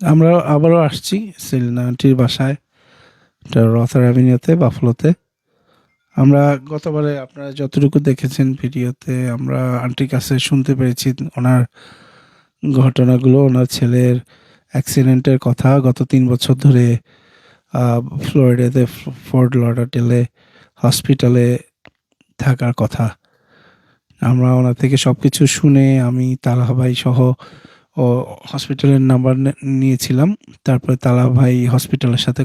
আমরা আবারও আসছি সেলিনা আন্টির বাসায়, এটা রথার অ্যাভিনিউতে, বাফলোতে। আমরা গতবারে আপনারা যতটুকু দেখেছেন ভিডিওতে, আমরা আন্টির কাছে শুনতে পেরেছি ওনার ঘটনাগুলো, ওনার ছেলের অ্যাক্সিডেন্টের কথা, গত 3 বছর ধরে ফ্লোরিডাতে ফোর্ট লডারডেলে হসপিটালে থাকার কথা। আমরা ওনার থেকে সব কিছু শুনে, আমি তালহা ভাই সহ ও হসপিটালের নাম্বার নিয়েছিলাম। তারপরে তালহা ভাই হসপিটালের সাথে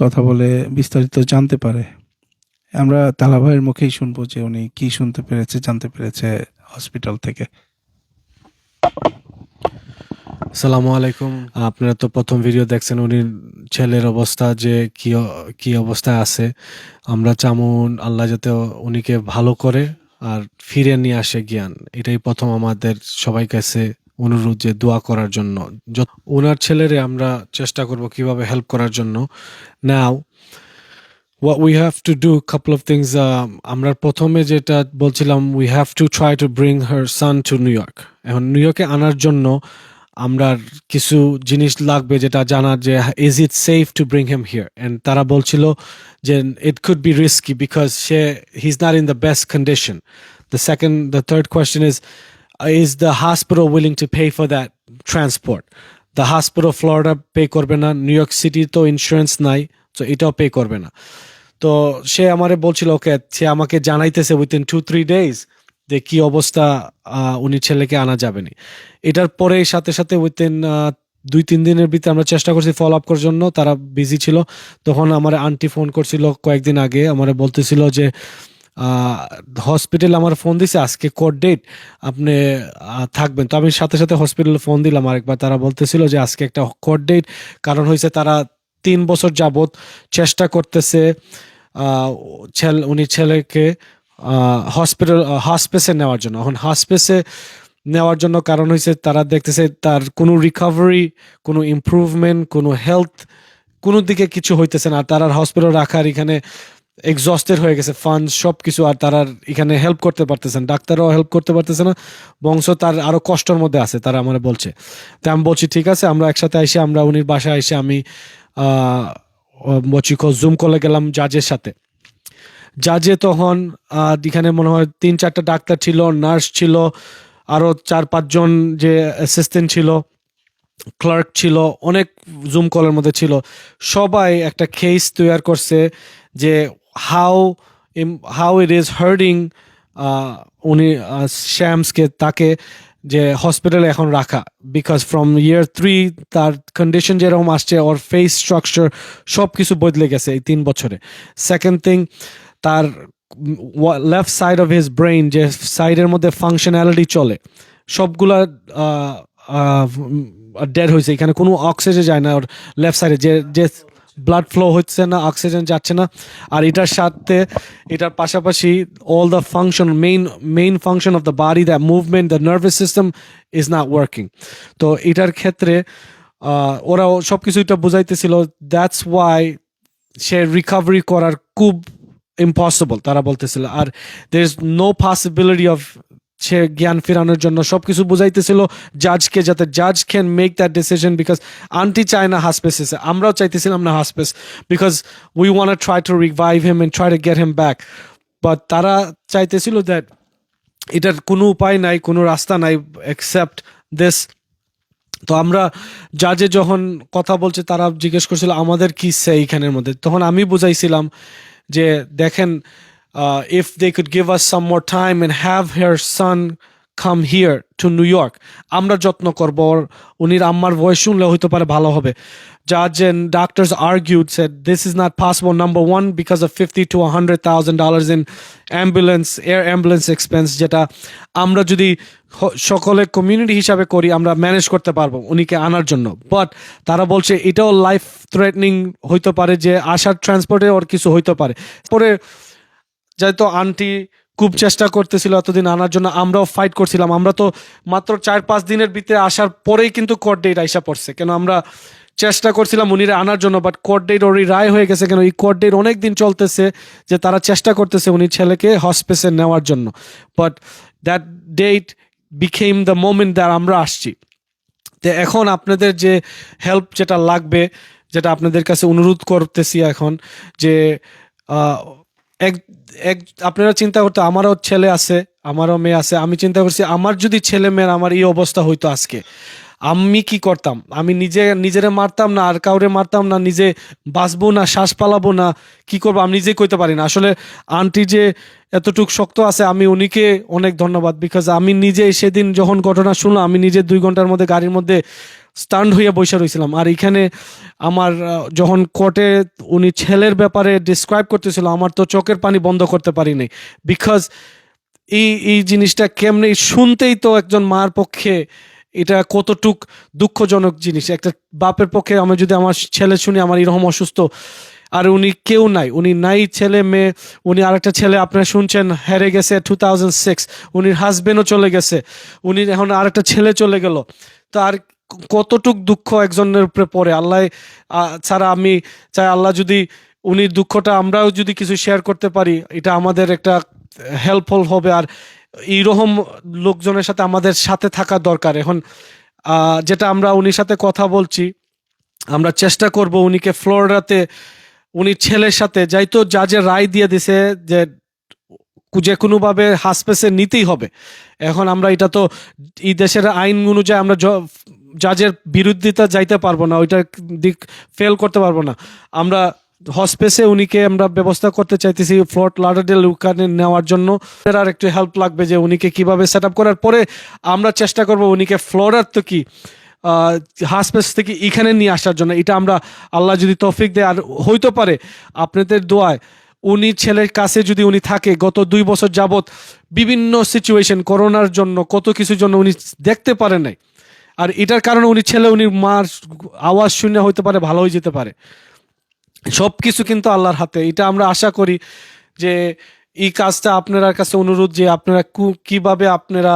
কথা বলে বিস্তারিত জানতে পারে। আমরা তালা ভাইয়ের মুখেই শুনবো যে উনি কি শুনতে পেরেছে, জানতে পেরেছে হসপিটাল থেকে। আসসালামু আলাইকুম। আপনারা তো প্রথম ভিডিও দেখছেন উনি ছেলের অবস্থা, যে কি অবস্থায় আছে। আমরা চামুন আল্লাহ যাতে উনিকে ভালো করে আর ফিরে নিয়ে আসে জ্ঞান। এটাই প্রথম আমাদের সবাই কাছে অনুরোধ, যে দোয়া করার জন্য। ওনার ছেলেরে আমরা চেষ্টা করব কিভাবে হেল্প করার জন্য। নাও what we have to do, couple of things. আমরা প্রথমে যেটা বলছিলাম, we have to try to bring her son to New York. এখন নিউ ইয়র্কে আনার জন্য আমরা কিছু জিনিস লাগবে, যেটা জানার যে is it safe to bring him here, and তারা বলছিল যে it could be risky because he's not in the best condition. The third question is the hospital willing to pay for that transport? The hospital Florida pay করবে না, new York city তো ইন্স্যুরেন্স নাই, তো এটাও পে করবে না। তো সে আমারে বলছিল, ওকে, সে আমাকে জানাইতেছে উইথিন 2-3 ডেজ যে কি অবস্থা, উনি ছেলেকে আনা যাবে না। এটার পরে সাথে সাথে উইথিন 2-3 দিনের ভিতরে আমরা চেষ্টা করছি ফলো আপ করার জন্য, তারা বিজি ছিল। তখন আমার আন্টি ফোন করছিল কয়েকদিন আগে, আমার বলতেছিল যে হসপিটাল আমার ফোন দিছে, আজকে কোর্ট ডেট, আপনি থাকবেন। তো আমি সাথে সাথে হসপিটালে ফোন দিলাম আরেকবার, তারা বলতেছিল যে আজকে একটা কোর্ট ডেট, কারণ হয়েছে তারা 3 বছর যাবত চেষ্টা করতেছে উনি ছেলেকে হসপিসে নেওয়ার জন্য। এখন হসপিসে নেওয়ার জন্য কারণ হয়েছে তারা দেখতেছে তার কোনো রিকভারি, কোনো ইমপ্রুভমেন্ট, কোনো হেলথ, কোনো দিকে কিছু হইতেছে না। তারা হসপিটাল রাখার এখানে এক্সস্টেড হয়ে গেছে ফান্ড সব কিছু, আর তারা এখানে হেল্প করতে পারতেছে না, ডাক্তাররাও হেল্প করতে পারতেছে না, বংশ তার আরো কষ্টের মধ্যে আছে, তারা আমার বলছে। তো আমি বলছি ঠিক আছে, আমরা একসাথে এসে, আমরা উনির বাসায় এসে আমি জুম কলে গেলাম জাজের সাথে। জাজে তখন এখানে মনে হয় 3-4টা ডাক্তার ছিল, নার্স ছিল, আরো 4-5 জন যে অ্যাসিস্ট্যান্ট ছিল, ক্লার্ক ছিল, অনেক জুম কলের মধ্যে ছিল। সবাই একটা কেস তৈরি করছে যে how how it is hurting উনি শ্যামসকে, তাকে যে হসপিটালে এখন রাখা, বিকজ ফ্রম ইয়ার 3 তার কন্ডিশন যেরকম আসছে, ওর ফেস স্ট্রাকচার সব কিছু বদলে গেছে এই 3 বছরে। সেকেন্ড থিং, তার left side of his brain, যে সাইডের মধ্যে ফাংশনালিটি চলে, সবগুলা ডেড হয়েছে। এখানে কোনো অক্সিজেন যায় না ওর লেফট সাইডে, যে যে ব্লাড ফ্লো হচ্ছে না, অক্সিজেন যাচ্ছে না। আর এটার সাথে, এটার পাশাপাশি all the function, main function of the body, the movement, the nervous system is not working. তো এটার ক্ষেত্রে ওরা সব কিছু এটা বুঝাইতেছিল, দ্যাটস ওয়াই সে রিকভারি করার খুব ইম্পসিবল তারা বলতেছিল। আর there is no possibility of সে জ্ঞান ফেরানোর জন্য সবকিছু বুঝাইতেছিল জাজকে, যাতে জাজ can make that decision, because aunty চায় না হাসপেস, আমরাও চাইতেছিলাম না hospice, because we want to try to revive him and try to get him back. But তারা চাইতেছিল দ্যাট এটার কোনো উপায় নাই, কোনো রাস্তা নাই এক্সেপ্ট দিস। তো আমরা জাজে যখন কথা বলছে, তারা জিজ্ঞেস করছিল আমাদের কি সে এইখানের মধ্যে। তখন আমি বুঝাইছিলাম যে দেখেন, if they could give us some more time and have her son come here to New York, আমরা যত্ন করব, উনির আম্মার ভয়েস শুনলে হয়তো পারে ভালো হবে। Judge and doctors argued, said this is not possible. Number one, because of $50,000 to $100,000 in air ambulance expense, যেটা আমরা যদি সকলে কমিউনিটি হিসাবে করি, আমরা ম্যানেজ করতে পারবো উনিকে আনার জন্য। বাট তারা বলছে এটাও লাইফ থ্রেটনিং হইতে পারে, যে আসার ট্রান্সপোর্টে ওর কিছু হইতে পারে। পরে যেহেতু আন্টি খুব চেষ্টা করতেছিল এতদিন আনার জন্য, আমরাও ফাইট করছিলাম। আমরা তো মাত্র 4-5 দিনের ভিতরে আসার পরেই কিন্তু কোর্ট ডেট আইসা পড়ছে, কেন আমরা চেষ্টা করছিলাম উনিরা আনার জন্য, বাট কোর্ট ডেট ওরই রায় হয়ে গেছে। কেন এই কোর্ট ডেট অনেক দিন চলতেছে, যে তারা চেষ্টা করতেছে উনি ছেলেকে হসপিসে নেওয়ার জন্য, but that date became the moment that আমরা আসছি। তো এখন আপনাদের যে হেল্প যেটা লাগবে, যেটা আপনাদের কাছে অনুরোধ করতেছি এখন, যে আহ, এক এক আপনারা চিন্তা করতে, আমারও ছেলে আছে, আমারও মেয়ে আছে, আমি চিন্তা করছি আমার যদি ছেলে মেয়ের আমার এই অবস্থা হইতো আজকে, আমি কি করতাম? আমি নিজেরে মারতাম না, আর কাউরে মারতাম না, নিজে বাঁচবো না, শ্বাস পালাবো না, কি করবো আমি নিজে কইতে পারি না। আসলে আন্টি যে এতটুক শক্ত আছে, আমি উনিকে অনেক ধন্যবাদ। বিকজ আমি নিজে সেদিন যখন ঘটনা শুনলাম, আমি নিজে 2 ঘন্টার মধ্যে গাড়ির মধ্যে স্টান্ড হয়ে বসে রয়েছিলাম। আর এখানে আমার যখন কোর্টে উনি ছেলের ব্যাপারে ডিসক্রাইব করতেছিল, আমার তো চোখের পানি বন্ধ করতে পারিনি। বিকজ এই জিনিসটা কেমনে শুনতেই তো একজন মার পক্ষে এটা কতটুক দুঃখজনক জিনিস। একটা বাপের পক্ষে আমি যদি আমার ছেলে শুনি আমার এরকম অসুস্থ, আর উনি কেউ নাই, উনি নাই ছেলে মেয়ে, উনি আরেকটা ছেলে আপনারা শুনছেন হেরে গেছে 2006, উনির হাজবেন্ডও চলে গেছে, উনি এখন আরেকটা ছেলে চলে গেল। তো আর কতটুক দুঃখ একজনের উপরে পড়ে, আল্লাহ ছাড়া আমি চাই আল্লাহ যদি উনির দুঃখটা আমরাও যদি কিছু শেয়ার করতে পারি, এটা আমাদের একটা হেল্পফুল হবে। আর এইরকম লোকজনের সাথে আমাদের সাথে থাকা দরকার। এখন যেটা আমরা উনির সাথে কথা বলছি, আমরা চেষ্টা করব উনিকে ফ্লোরিডাতে উনি ছেলের সাথে যাইতো, জাজের রায় দিয়ে দিছে যে কোনোভাবে হাসপেসে নিতেই হবে। এখন আমরা এটা তো এই দেশের আইন অনুযায়ী আমরা জাজের বিরুদ্ধিতা যাইতে পারবো না, ওইটার দিক ফেল করতে পারবো না। আমরা হসপিসে উনিকে আমরা ব্যবস্থা করতে চাইতেছি ফোর্ট লাডারডেল ওখানে নেওয়ার জন্য। আর একটু হেল্প লাগবে যে উনিকে কিভাবে সেট আপ করার পরে আমরা চেষ্টা করব উনিকে ফ্লোরিডার তো কি হাসপাতাল থেকে এখানে নিয়ে আসার জন্য। এটা আমরা আল্লাহ যদি তৌফিক দেয়, আর হইতে পারে আপনাদের দোয়ায় উনি ছেলের কাছে যদি উনি থাকে, গত 2 বছর যাবত বিভিন্ন সিচুয়েশন করোনার জন্য কত কিছুর জন্য উনি দেখতে পারে নাই, আর এটার কারণে উনি ছেলে উনি মার আওয়াজ শুনে হইতে পারে ভালো হয়ে যেতে পারে। সব কিছু কিন্তু আল্লাহর হাতে। এটা আমরা আশা করি যে এই কাজটা আপনার কাছে অনুরোধ যে আপনারা কিভাবে আপনারা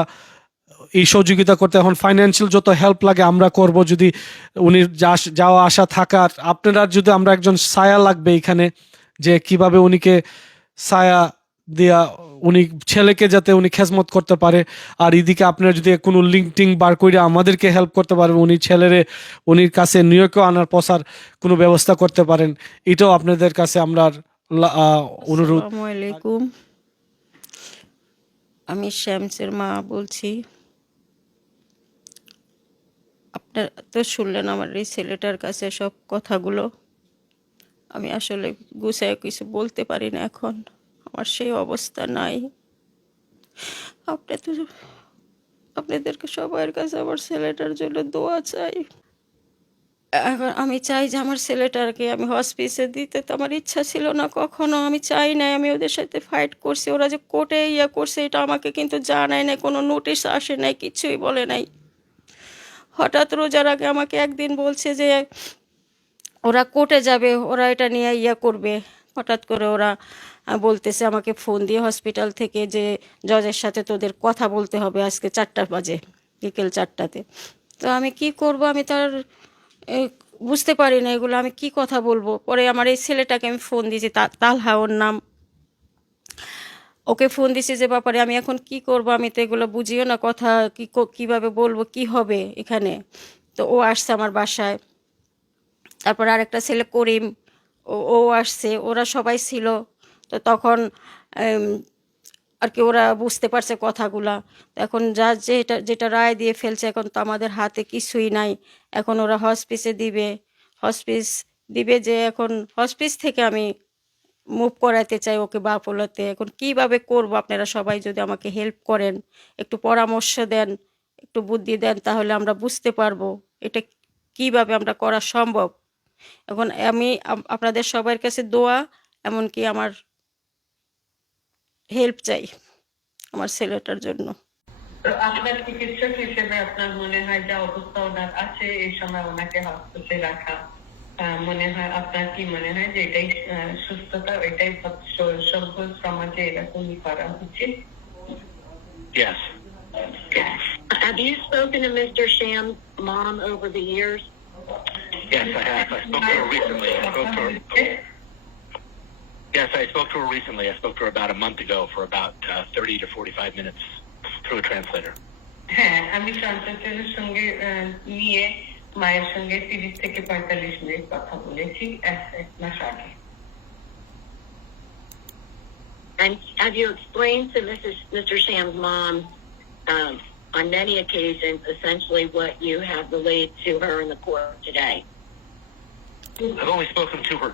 এই সহযোগিতা করতে, এখন ফাইন্যান্সিয়াল যত হেল্প লাগে আমরা করব। যদি উনি যাওয়া আসা থাকার, আপনারা যদি আমরা একজন ছায়া লাগবে এখানে, যে কিভাবে উনিকে ছায়া দিয়া উনি ছেলেকে যাতে উনি খেজমত করতে পারে। আর এদিকে আপনারা যদি কোনো লিঙ্ক টিঙ্ক বার করে আমাদেরকে হেল্প করতে পারবেন, উনি ছেলেরে উনির কাছে নিউ ইয়র্কেও আনার পসার কোনো ব্যবস্থা করতে পারেন, এটাও আপনাদের কাছে আমরা অনুরোধ। আসসালামু আলাইকুম, আমি শ্যামসের মা বলছি। আপনারা তো শুনলেন আমার এই ছেলেটার কাছে সব কথাগুলো। আমি আসলে গুছায় কিছু বলতে পারি না, এখন আমার সেই অবস্থা নাই। আপনাদেরকে সবার কাছে আমার ছেলেটার জন্য দোয়া চাই। এখন আমি চাই যে আমার ছেলেটাকে আমি হসপিসে দিতে, তো আমার ইচ্ছা ছিল না কখনো, আমি চাই নাই। আমি ওদের সাথে ফাইট করছি, ওরা যে কোর্টে করছে এটা আমাকে কিন্তু জানায় নাই, কোনো নোটিশ আসে নাই, কিছুই বলে নাই। হঠাৎ রোজার আগে আমাকে একদিন বলছে যে ওরা কোর্টে যাবে, ওরা এটা নিয়ে করবে। হঠাৎ করে ওরা বলতেছে আমাকে ফোন দিয়ে হসপিটাল থেকে যে জজের সাথে তোদের কথা বলতে হবে আজকে 4টা বাজে, বিকেল 4টাতে। তো আমি কি করব, আমি তার বুঝতে পারি না এগুলো, আমি কি কথা বলবো। পরে আমার এই ছেলেটাকে আমি ফোন দিয়েছি, তালহা ওর নাম, ওকে ফোন দিছি যে ব্যাপারে আমি এখন কি করব, আমি তো এগুলো বুঝিও না, কথা কিভাবে বলবো, কি হবে এখানে। তো ও আসছে আমার বাসায়, তারপর আরেকটা ছেলে করিম, ও আসছে, ওরা সবাই ছিল। তো তখন আর কি ওরা বুঝতে পারছে কথাগুলা। এখন যা যেটা রায় দিয়ে ফেলছে, এখন তো আমাদের হাতে কিছুই নাই। এখন ওরা হসপিসে দিবে যে এখন হসপিস থেকে আমি মুভ করাতে চাই ওকে বাফলোতে। এখন কিভাবে করব, আপনারা সবাই যদি আমাকে হেল্প করেন, একটু পরামর্শ দেন, একটু বুদ্ধি দেন, তাহলে আমরা বুঝতে পারবো এটা কিভাবে আমরা করা সম্ভব। এখন আমি আপনাদের সবার কাছে দোয়া, এমনকি আমার হেল্প চাই আমার ছেলেটার জন্য। আপনার চিকিৎসক হিসেবে আপনার মনে হয় যে অবস্থা ওনার আছে এই সময় ওনাকে হসপিটালে রাখা, মনে হয় আপনার কি মনে হয় যে এটাই সুস্থতা, এটাই সভ্য সমাজে এরকমই করা উচিত? Yes. Have you spoken to Mr. Sham's mom over the years? Yes, I have. I spoke to her recently. Yes, I spoke to her recently. I spoke to her about a month ago for about 30 to 45 minutes through a translator. হ্যাঁ, আমি সন্তোষের সঙ্গে নিয়ে মায়ের সঙ্গে 30 থেকে 45 মিনিট কথা বলেছি এক মাস আগে। And have you explained to Mr. Sham's mom on many occasions essentially what you have relayed to her in the court today? I've only spoken to her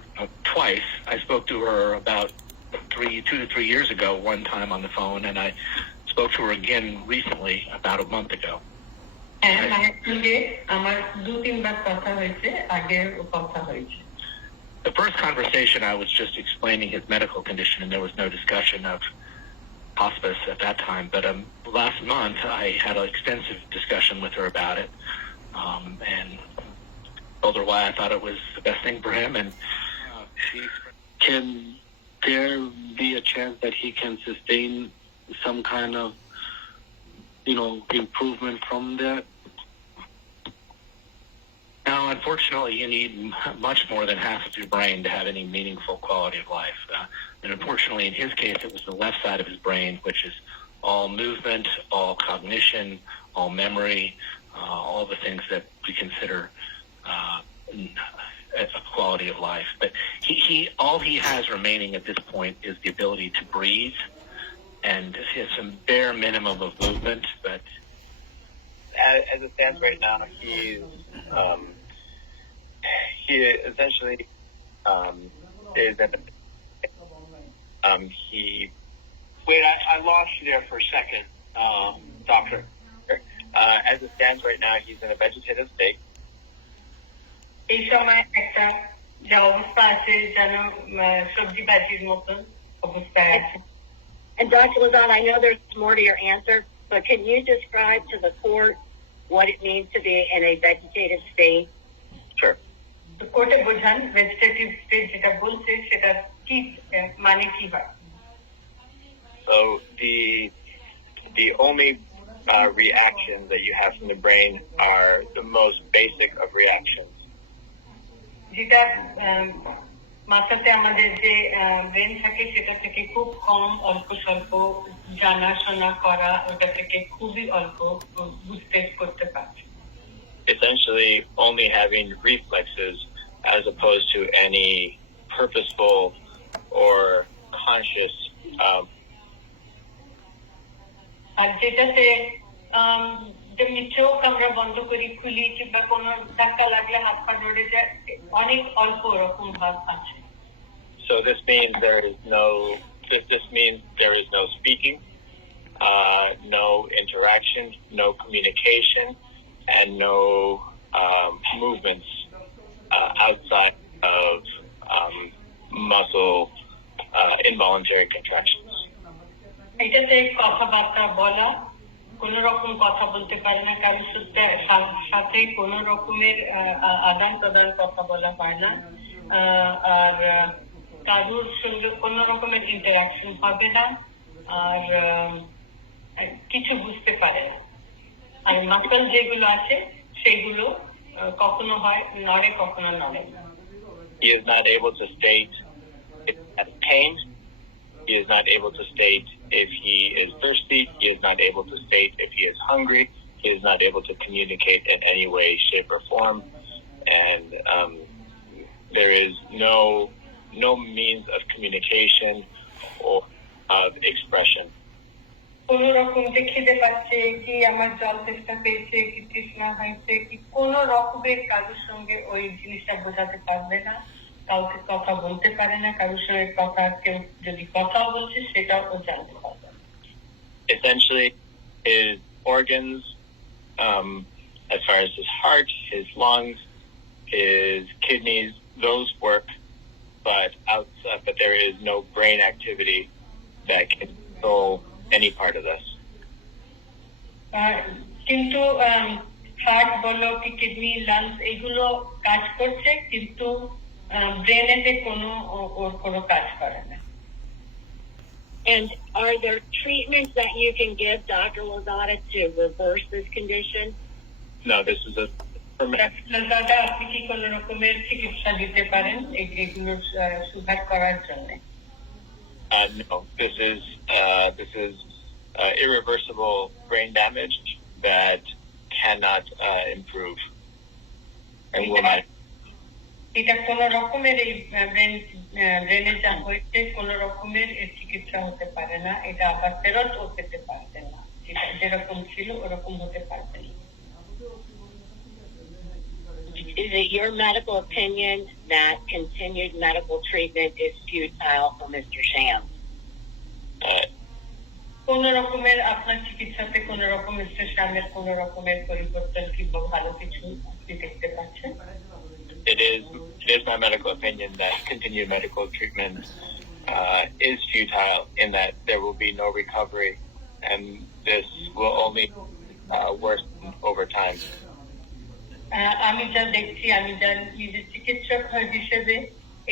twice. I spoke to her about 2 to 3 years ago, one time on the phone, and I spoke to her again recently, about a month ago. হ্যাঁ, মায়ের সঙ্গে আমার 2-3 বার কথা হয়েছে, আগেও কথা হয়েছে। The first conversation, I was just explaining his medical condition, and there was no discussion of hospice at that time. But last month, I had an extensive discussion with her about it, and told her why I thought it was the best thing for him. And can there be a chance that he can sustain some kind of, improvement from that? No, unfortunately, you need much more than half of your brain to have any meaningful quality of life. And unfortunately, in his case, it was the left side of his brain, which is all movement, all cognition, all memory, all the things that we consider a quality of life. But all he has remaining at this point is the ability to breathe, and he has some bare minimum of movement, but as it stands right now, he essentially is at he. Wait, I lost you there for a second, doctor. As it stands right now, he's in a vegetative state. এই সময় একটা যে অবস্থা আছে যেন সবজি ভাজির মতন অবস্থায় আছে। And Dr. Lazat, I know there's more to your answer, but can you describe to the court what it means to be in a vegetative state? Sure. কোর্টে বোঝান ভেজিটেটিভ স্টেট যেটা বলছে সেটা কি মানে কি হয়? So the only reactions that you have from the brain are the most basic of reactions. যেটা মাথাতে আমাদের যে ব্রেন থাকে সেটা থেকে খুব কম অল্প স্বল্প জানাশোনা করা, ওটা থেকে খুবই অল্প বুঝতে করতে পারছে। Essentially only having reflexes as opposed to any purposeful or conscious আর যেটাতে যেমনি চোখ আমরা বন্ধ করি খুলি কিংবা কোনো ধাক্কা লাগলে হাত পা নড়ে যায়, অনেক অল্প রকম ভাব আছে। So this means there is no speaking, no interaction, no communication, and no movements outside of muscle involuntary contractions. এটাতে কথাবার্তা বলা, কোন রকম কথা বলতে পারে না, কারোর সাথে কোন রকমের আদান প্রদান কথা বলা হয় না, আর কারোর সঙ্গে কোন রকমের ইন্টারাকশন হবে না, আর কিছু বুঝতে পারে না। আর মাসল যেগুলো আছে সেগুলো কখনো হয় নড়ে, কখনো নড়ে না। He is not able to state if he has pain. He is not able to state if he is thirsty. He is not able to state if he is hungry. He is not able to communicate in any way, shape, or form. And there is no means of communication or of expression. কোন রকম যে খিদে পাচ্ছে, কি আমার জল তেষ্টা পেয়েছে, কি তৃষ্ণা হয়েছে, কি কোন রকমের কারোর সঙ্গে ওই জিনিসটা বোঝাতে পারবে না, কাউকে কথা বলতে পারে না, কারোর সঙ্গে কথা কেউ যদি কথাও বলছে সেটাও ও জানতে পারবে না। Essentially, his organs, as far as his heart, his lungs, his kidneys, those work, but there is no brain activity that can control any part of this. কিন্তু হার্ট বলো কি কিডনি, লাংস এগুলো কাজ করছে, কিন্তু ব্রেনেতে কোনো কাজ করে না। And are there treatments that you can give Dr. Lozada to reverse this condition? No, this is a দাদা, আপনি কি কোন রকমের চিকিৎসা দিতে পারেন এগুলো সুধার করার জন্য? No, this is irreversible brain damage that cannot improve. and will not. এটা কোন রকমের এই ব্রেনে যা হয়েছে কোন রকমের এর চিকিৎসা হতে পারে না, এটা আবার ফেরতও পেতে পারবে না, যেরকম ছিল ওরকম হতে পারবে না। Is it your medical opinion that continued medical treatment is futile for Mr. Shams? কোন রকমের আপনার চিকিৎসাতে কোন রকম মিস্টার শ্যামের কোন রকমের পরিবর্তন কিংবা ভালো কিছু আপনি দেখতে পাচ্ছেন? It is my medical opinion that continued medical treatment is futile in that there will be no recovery, and this will only worsen over time. আমি যা দেখছি, আমি যা নিজে চিকিৎসক হিসেবে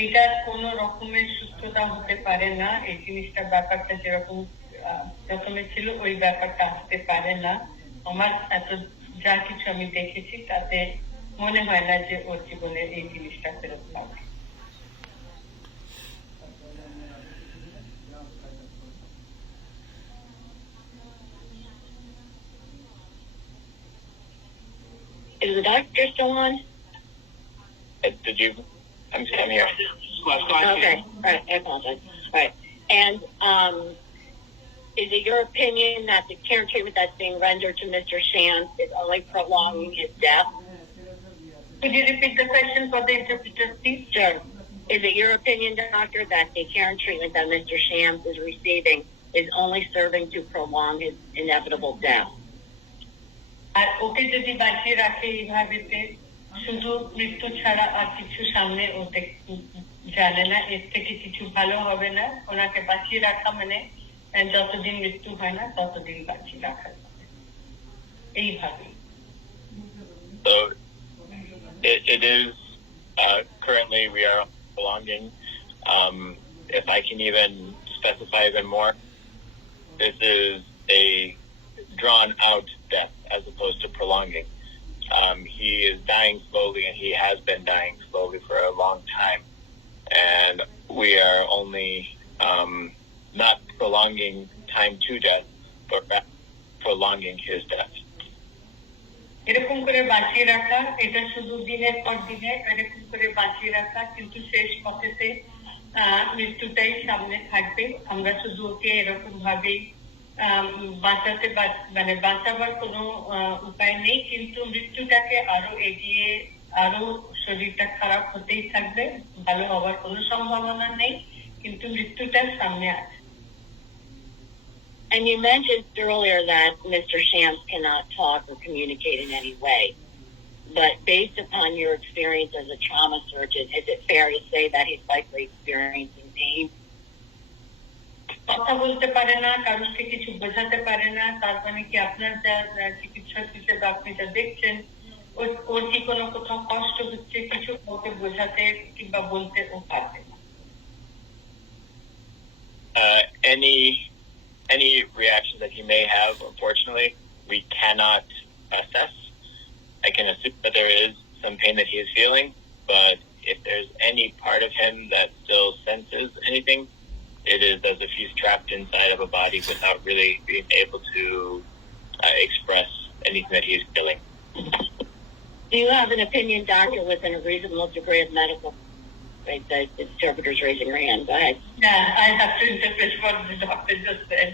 এটার কোন রকমের সুস্থতা হতে পারে না, এই জিনিসটা ব্যাপারটা যেরকম প্রথমে ছিল ওই ব্যাপারটা আসতে পারে না। আমার এত যা কিছু আমি দেখেছি তাতে মনে হয় না যে ওর জীবনে এই জিনিসটা ফেরত পাবে। Is the doctor still on? Did you? I'm here. Okay, all right, I apologize. All right, and is it your opinion that the care and treatment that's being rendered to Mr. Shams is only prolonging his death? Could you repeat the question for the interpreter, please? Sure. Is it your opinion, doctor, that the care and treatment that Mr. Shams is receiving is only serving to prolong his inevitable death? আর ওকে যদি বাঁচিয়ে রাখে এইভাবেতে শুধু মৃত্যু ছাড়া আর কিছু সামনে ও জানে না, এর থেকে কিছু ভালো হবে না। ওনাকে বাঁচিয়ে রাখা মানে যতদিন মৃত্যু হয় না ততদিন বাঁচিয়ে রাখা যাবে এইভাবে। So it is currently we are prolonging. If I can even specify even more, this is a drawn out death as opposed to prolonging. He is dying slowly, and he has been dying slowly for a long time, and we are only not prolonging time to death, but prolonging his death. এরকম করে বাঁচিয়ে রাখা, এটা শুধু দিনের পর দিনে এরকম করে বাঁচিয়ে রাখা, কিন্তু শেষ পথেতে মৃত্যুটাই সামনে থাকবে। আমরা শুধু ওকে এরকম ভাবেই বাঁচাতে মানে বাঁচাবার কোনো উপায় নেই, কিন্তু মৃত্যুটাকে আরো এগিয়ে আরো শরীরটা খারাপ হতেই থাকবে, ভালো হওয়ার কোনো সম্ভাবনা নেই, কিন্তু মৃত্যুটার সামনে আছে। And you mentioned earlier that Mr. Shams cannot talk or communicate in any way. But based upon your experience as a trauma surgeon, is it fair to say that he's likely experiencing pain? কথা বলতে পারে না, কারোর থেকে কিছু বোঝাতে পারে না, তার মানে কি আপনার যা চিকিৎসক হিসেবে আপনি যা দেখছেন ওর কি কোনো কোথাও কষ্ট হচ্ছে, কিছু ওকে বোঝাতে কিংবা বলতে ও পারবে না? Any reactions that he may have, unfortunately, we cannot assess. I can assume that there is some pain that he is feeling, but if there's any part of him that still senses anything, it is as if he's trapped inside of a body without really being able to express anything that he's feeling. Do you have an opinion, doctor, within a reasonable degree of medical? Right, the interpreter's raising her hand. Go ahead. Yeah, I have to interpret what the doctor just said.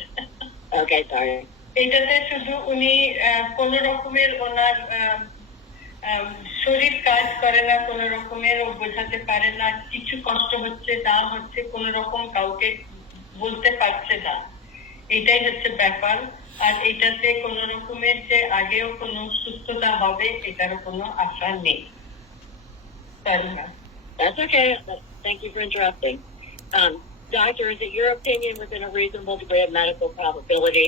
Okay, sorry. এটাতে শুধু উনি কোন রকমের ওনার শরীর কাজ করে না, কোন রকমের ও বোঝাতে পারে না, কিছু কষ্ট হচ্ছে না হচ্ছে, কোন রকম কাউকে বলতে পারছে না, এটাই হচ্ছে ব্যাপার। আর এটাতে কোন রকমের যে আগেও কোনো সুস্থতা হবে এটারও কোনো আশা নেই। That's okay. Thank you for interrupting. Doctor, is it your opinion within a reasonable degree of medical probability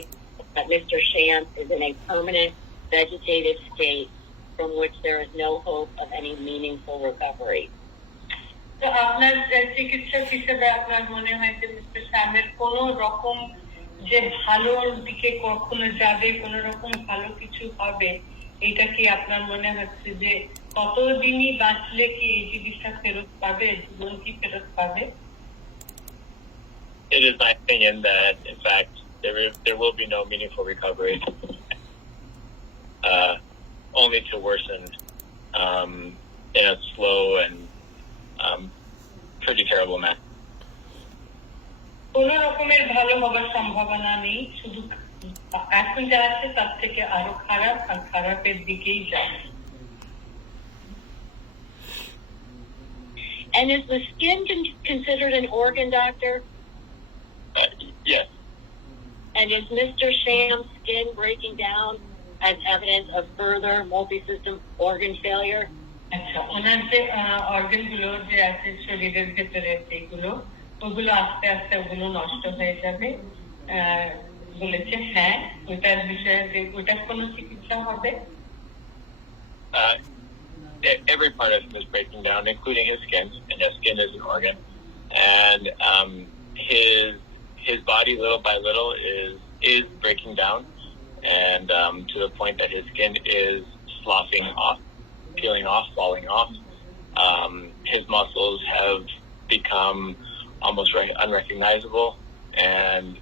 that Mr. Shams is in a permanent vegetative state from which there is no hope of any meaningful recovery? তো আপনার চিকিৎসক হিসেবে আপনার মনে হয় যে মিস্টার শ্যামের কোন রকম যে ভালোর দিকে কখনো যাবে, কোন রকম ভালো কিছু হবে, এটা কি আপনার মনে হচ্ছে যে কতদিনই বাঁচলে কি এই জিনিসটা ফেরত পাবে, জীবন কি ফেরত পাবে? It is my opinion that, in fact, there will be no meaningful recovery, only to worsen in a slow and pretty terrible manner. কোনো রকমের ভালো হবার সম্ভাবনা নেই, শুধু এখন যা আছে তার থেকে আরো খারাপ আর খারাপের দিকেই যায়। And is the skin considered an organ, doctor? Yes. And is Mr. Sham's skin breaking down as evidence of further multi-system organ failure? আচ্ছা, ওনার যে অর্গান গুলো যে আছে শরীরের ভেতরে, সেগুলো ওগুলো আস্তে আস্তে ওগুলো নষ্ট হয়ে যাবে বলেছে। হ্যাঁ, ওটার বিষয়ে যে ওটার কোনো চিকিৎসা হবে? Every part of him is breaking down, including his skin, and his skin is an organ. And his body, little by little, is breaking down, and to the point that his skin is sloughing off, peeling off, falling off. His muscles have become almost unrecognizable, and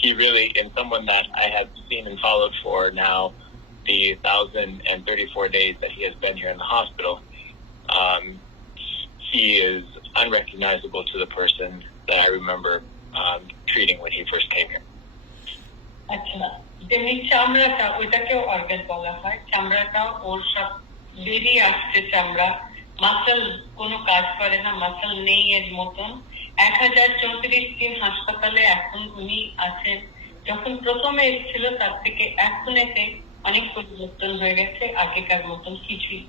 he really, in someone that I have seen and followed for now the 1,034 days that he has been here in the hospital, he is unrecognizable to the person that I remember treating when he first came here. আচ্ছা, যেমনি চামড়াটা, ওইটাকেও অর্গান বলা হয়। চামড়াটাও ওর সব বেরিয়ে আসছে, চামড়া, মাসল কোনো কাজ করে না, মাসল নেই এর মতন। 1034 দিন হাসপাতালে এখন উনি আছেন। যখন প্রথমে এসেছিল তার থেকে এখন এতে অনেক পরিবর্তন হয়ে গেছে, আগেকার মতন কিছুই।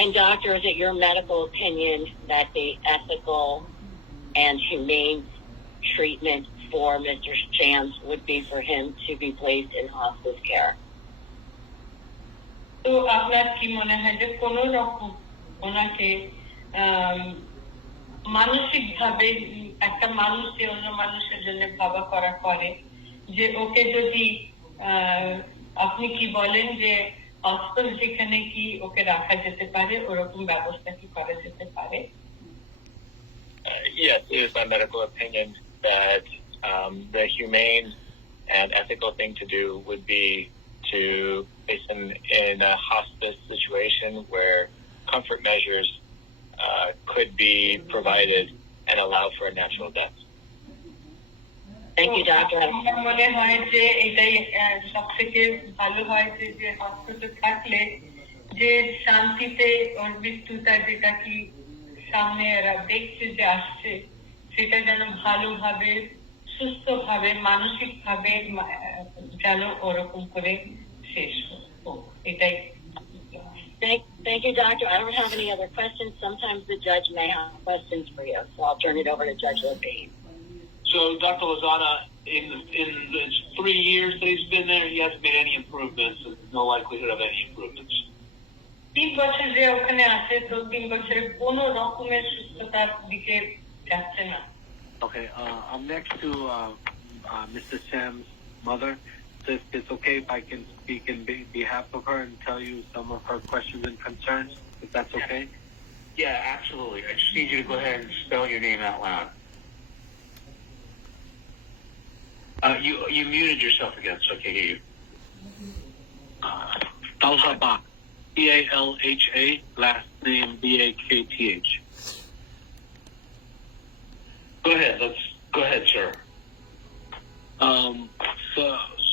And doctor, is it your medical opinion that the ethical and humane treatment for Mr. Shams would be for him to be placed in hospice care? তো আপনার কি মনে হয় যে কোন রকম ওনাকে মানসিক ভাবে, একটা মানুষ যে অন্য মানুষের জন্য ভাবা করা করে, যে ওকে যদি আপনি কি বলেন যে হসপিটাল যেখানে কি ওকে রাখা যেতে পারে, ওরকম ব্যবস্থা কি করা যেতে পারে? Yes, it is my medical opinion that the humane and ethical thing to do would be to place him in a hospice situation where comfort measures could be provided and allow for a natural death. Thank you, doctor. আমার মনে হয় যে এটাই সব থেকে ভালো হয়, যে হসপিটাল থাকলে যে শান্তিতে ওর মৃত্যুটা যেটা কি সামনে এরা দেখছে যে আসছে, সেটা যেন ভালোভাবে, সুস্থভাবে, মানসিক ভাবে যেন ওরকম করে শেষ হোক, এটাই। Thank you, doctor. I don't have any other questions. Sometimes the judge may have questions for you, so I'll turn it over to Judge Levine. So, Dr. Lozana, in the 3 years that he's been there, he hasn't made any improvements, and no likelihood of any improvements. 3 বছর যে ওখানে আছে, তো 3 বছরে কোনো রকমের সুস্থতার দিকে যাচ্ছে না। Okay, I'm next to Mr. Sam's mother. So if it's okay if I can speak in behalf of her and tell you some of her questions and concerns, if that's okay? Yeah, absolutely. I just need you to go ahead and spell your name out loud. You muted yourself again, so I can't hear you. Talha, Talha, last name Bakth. Go ahead. Go ahead, sir.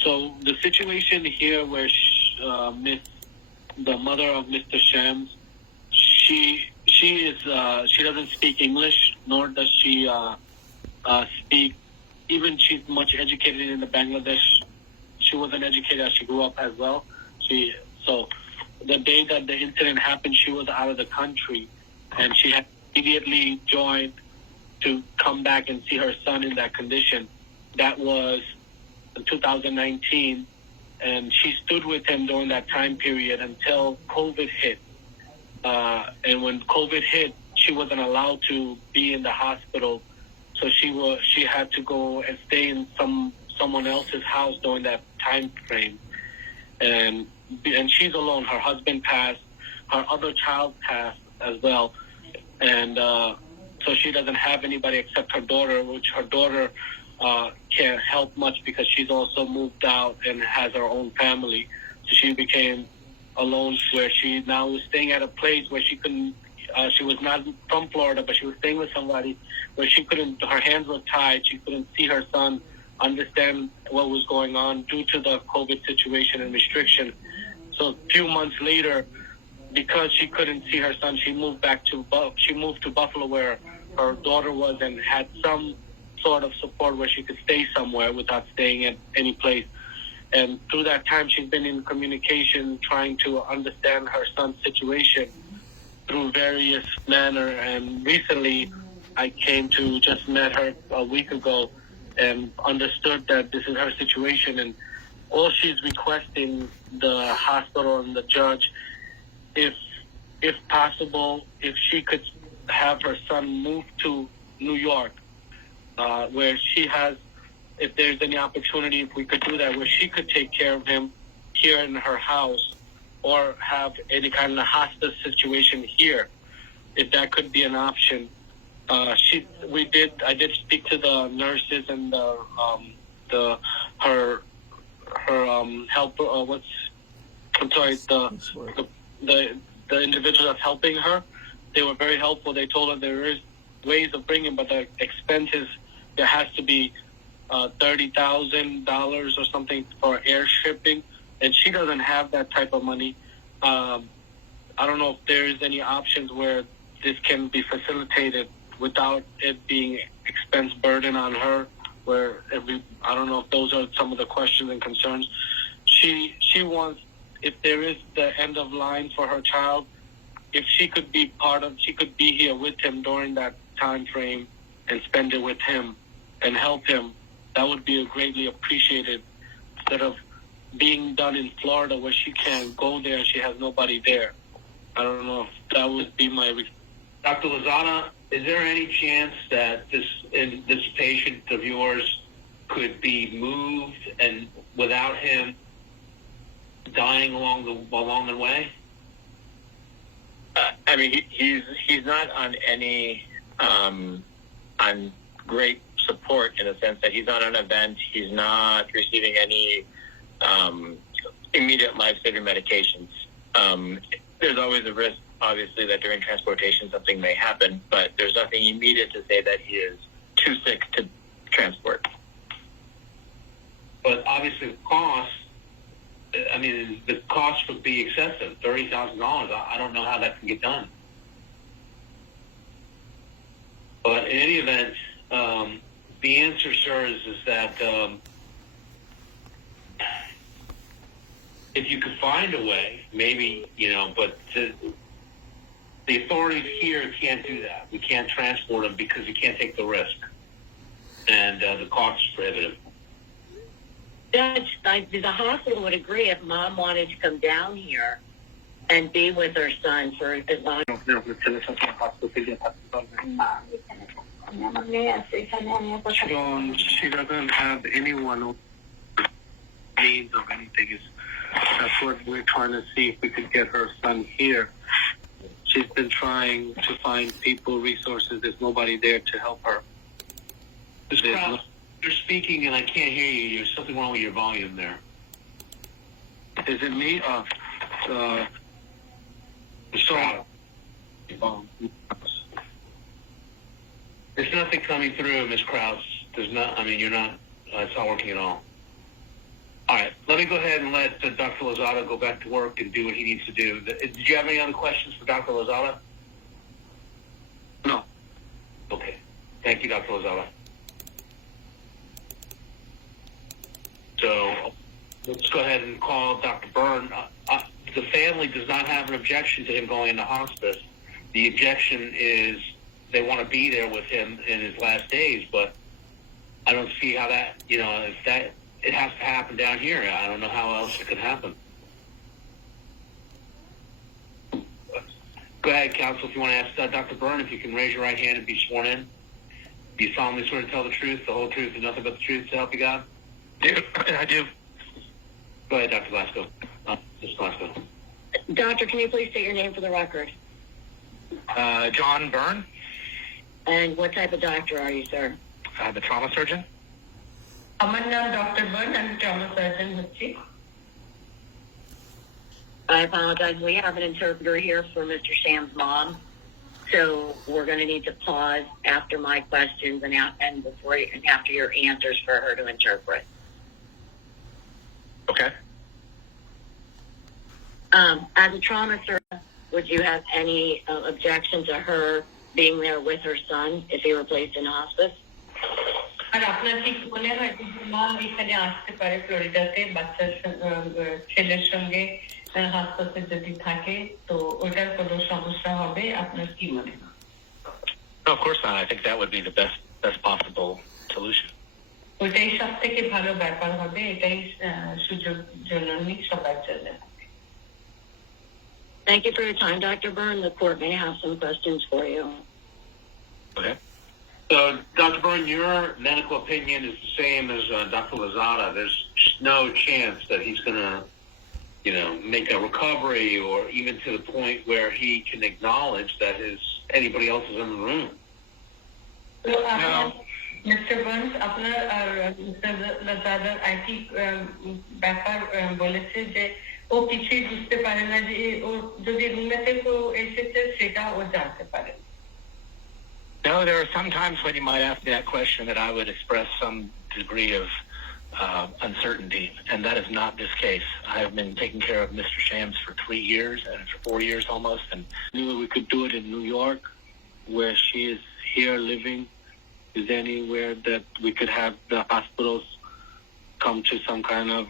So the situation here where the mother of Mr. Shams, she doesn't speak English, nor does she speak. Even she's much educated in the Bangladesh. She wasn't educated as she grew up as well. So the day that the incident happened, she was out of the country, and she had immediately joined to come back and see her son in that condition. That was in 2019, and she stood with him during that time period until COVID hit. And when COVID hit, she wasn't allowed to be in the hospital, so she had to go and stay in someone else's house during that time frame. And she's alone. Her husband passed, her other child passed as well, and so she doesn't have anybody except her daughter, which her daughter can't help much because she's also moved out and has her own family. So she became alone, where she now was staying at a place where she couldn't. She was not from Florida, but she was staying with somebody where she couldn't. Her hands were tied. She couldn't see her son, understand what was going on due to the COVID situation and restriction. So a few months later, because she couldn't see her son, she moved to Buffalo, where her daughter was, and had some sort of support where she could stay somewhere without staying at any place. And through that time, she's been in communication, trying to understand her son's situation through various manner. And recently, I came to just met her a week ago and understood that this is her situation. And all she's requesting the hospital and the judge, if possible, if she could have her son move to New York, where she has, if there's any opportunity, if we could do that, where she could take care of him here in her house, or have any kind of hospice situation here, if that could be an option. I did speak to the nurses and her helper. The individual that's helping her. They were very helpful. They told her there is ways of bringing, but the expenses, there has to be $30,000 or something for air shipping, and she doesn't have that type of money. I don't know if there is any options where this can be facilitated without it being expense burden on her. I don't know if those are some of the questions and concerns. She wants, if there is the end of line for her child, if she could be she could be here with him during that time frame and spend it with him and help him, that would be greatly appreciated, instead of being done in Florida where she can't go there and she has nobody there. I don't know if that would be my... Dr. Lozada, is there any chance that this patient of yours could be moved and without him dying along the way? I mean, he's not on any on great support, in the sense that he's not on a vent. He's not receiving any immediate life-saving medications. There's always a risk, obviously, that during transportation something may happen, but there's nothing immediate to say that he is too sick to transport. But obviously, the cost would be excessive, $30,000. I don't know how that can get done. But in any event, the answer, sir, is that if you could find a way, maybe, but the authorities here can't do that. We can't transport him because we can't take the risk. And the cost is prohibitive. Judge, the hospital would agree if Mom wanted to come down here and be with her son for as long. She doesn't have anyone who needs of anything. That's what we're trying to see, if we could get her son here. She's been trying to find people, resources. There's nobody there to help her. You're speaking and I can't hear you. There's something wrong with your volume there. Is it me? There's nothing coming through, Ms. Krause. You're not, it's not working at all. All right, let me go ahead and let Dr. Lozada go back to work and do what he needs to do. Did you have any other questions for Dr. Lozada? No. Okay. Thank you, Dr. Lozada. So let's go ahead and call Dr. Byrne. The family does not have an objection to him going into hospice. The objection is they want to be there with him in his last days, but I don't see how that, if that, it has to happen down here. I don't know how else it could happen. Go ahead, counsel, if you want to ask Dr. Byrne, if you can raise your right hand and be sworn in. Do you solemnly swear to tell the truth, the whole truth, and nothing but the truth, to help you God? I do. Go ahead, Dr. Glasgow. Ms. Glasgow. Doctor, can you please state your name for the record? John Byrne. And what type of doctor are you, sir? I'm a trauma surgeon. আমার নাম doctor burn, আমি trauma surgeon হচ্ছি। I apologize. We have an interpreter here for Mr. Sham's mom. So we're going to need to pause after my questions and after your answers for her to interpret. Okay. As a trauma surgeon, would you have any objection to her being there with her son if he were placed in hospice? আর আপনার কি মনে হয় যে মা এখানে আসতে পারে ফ্লোরিডাতে বাচ্চার ছেলের সঙ্গে হাসপাতালে যদি থাকে তো ওটার কোনো সমস্যা হবে আপনার কি মনে হয়? No, of course not. I think that would be the best possible solution. ওইটাই সব থেকে ভালো ব্যাপার হবে, এটাই সুযোগ জননী সবার জন্য। Thank you for your time, Dr. Byrne. The court may have some questions for you. Okay. So, Dr. Byrne, your medical opinion is the same as Dr. Lozada. There's no chance that he's going to, make a recovery, or even to the point where he can acknowledge that anybody else is in the room. Mister Burns, আপনার আর মিস্টার লাজাদার একই ব্যাপার বলেছে যে ও কিছুই বুঝতে পারে না, যে ও যদি রুমেতে কেউ এসেছে সেটা ও জানতে পারে। No, there are some times when you might ask me that question that I would express some degree of uncertainty, and that is not this case. I have been taking care of Mr. Shams for 3 years, and for 4 years almost, and Knew we could do it in New York, where she is here living. Is there anywhere that we could have the hospitals come to some kind of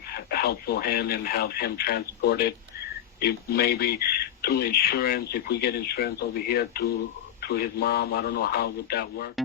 helpful hand and have him transported? If maybe through insurance, if we get insurance over here through his mom, I don't know how would that work.